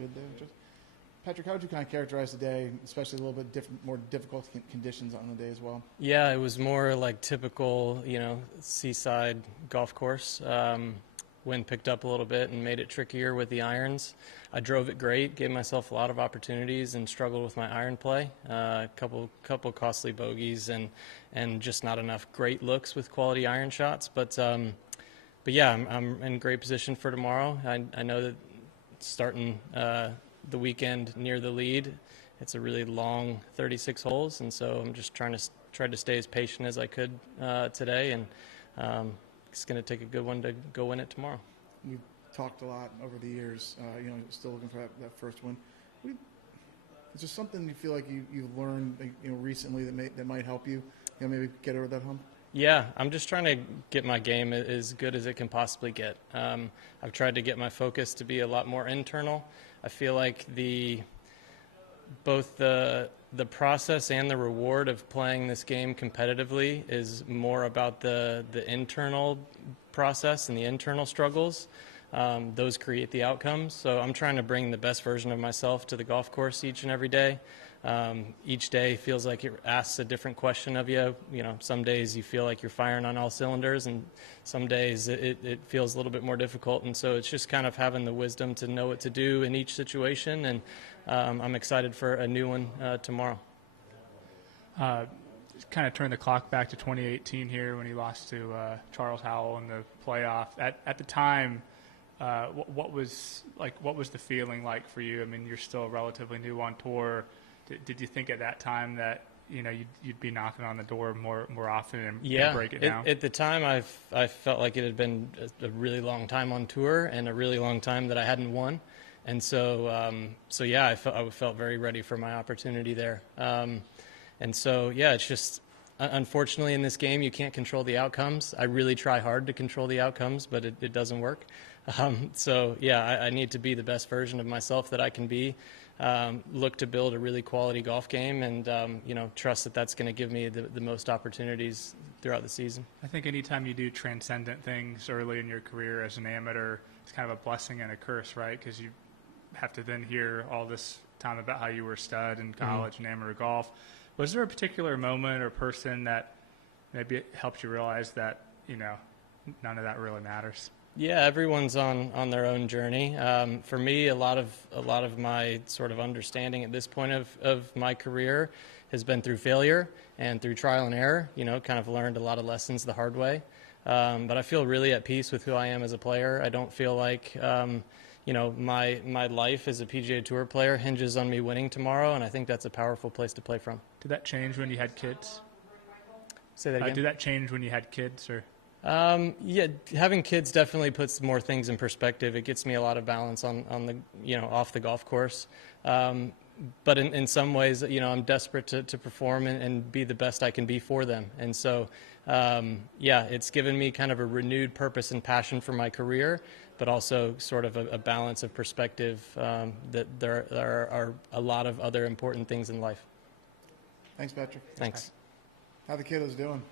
good there. Just Patrick, how would you kind of characterize the day, especially a little bit more difficult conditions on the day as well? Yeah, it was more like typical, seaside golf course. Wind picked up a little bit and made it trickier with the irons. I drove it great, gave myself a lot of opportunities, and struggled with my iron play. A couple costly bogeys and just not enough great looks with quality iron shots. But yeah, I'm in great position for tomorrow. I know that starting the weekend near the lead, it's a really long 36 holes, and so I'm just trying to stay as patient as I could today, and it's going to take a good one to go win it tomorrow. We've talked a lot over the years, still looking for that first win. Is there something you feel like you've learned recently that might help you, maybe get over that hump? Yeah, I'm just trying to get my game as good as it can possibly get. I've tried to get my focus to be a lot more internal. I feel like both the process and the reward of playing this game competitively is more about the internal process and the internal struggles. Those create the outcomes. So I'm trying to bring the best version of myself to the golf course each and every day. Each day feels like it asks a different question of you. Some days you feel like you're firing on all cylinders, and some days it feels a little bit more difficult. And so it's just kind of having the wisdom to know what to do in each situation. And I'm excited for a new one tomorrow. Kind of turn the clock back to 2018 here when he lost to Charles Howell in the playoff. At the time, what was the feeling like for you? I mean, you're still relatively new on tour. Did you think at that time that you'd be knocking on the door more often and break it down? At the time, I felt like it had been a really long time on tour and a really long time that I hadn't won, and so yeah, I felt very ready for my opportunity there. And so yeah, it's just unfortunately in this game you can't control the outcomes. I really try hard to control the outcomes, but it doesn't work. So yeah, I need to be the best version of myself that I can be. Look to build a really quality golf game, and trust that that's going to give me the most opportunities throughout the season. I think anytime you do transcendent things early in your career as an amateur, it's kind of a blessing and a curse, right? Because you have to then hear all this time about how you were a stud in college and amateur golf. Was there a particular moment or person that maybe helped you realize that none of that really matters? Yeah, everyone's on their own journey. For me, a lot of my sort of understanding at this point of my career has been through failure and through trial and error. Kind of learned a lot of lessons the hard way. But I feel really at peace with who I am as a player. I don't feel like my life as a PGA Tour player hinges on me winning tomorrow, and I think that's a powerful place to play from. Did that change when you had kids? Say that again? Did that change when you had kids, or? Yeah, having kids definitely puts more things in perspective. It gets me a lot of balance on the off the golf course. But in some ways, I'm desperate to perform and be the best I can be for them. And so, yeah, it's given me kind of a renewed purpose and passion for my career, but also sort of a balance of perspective that there are a lot of other important things in life. Thanks, Patrick. Thanks. How the kiddos doing?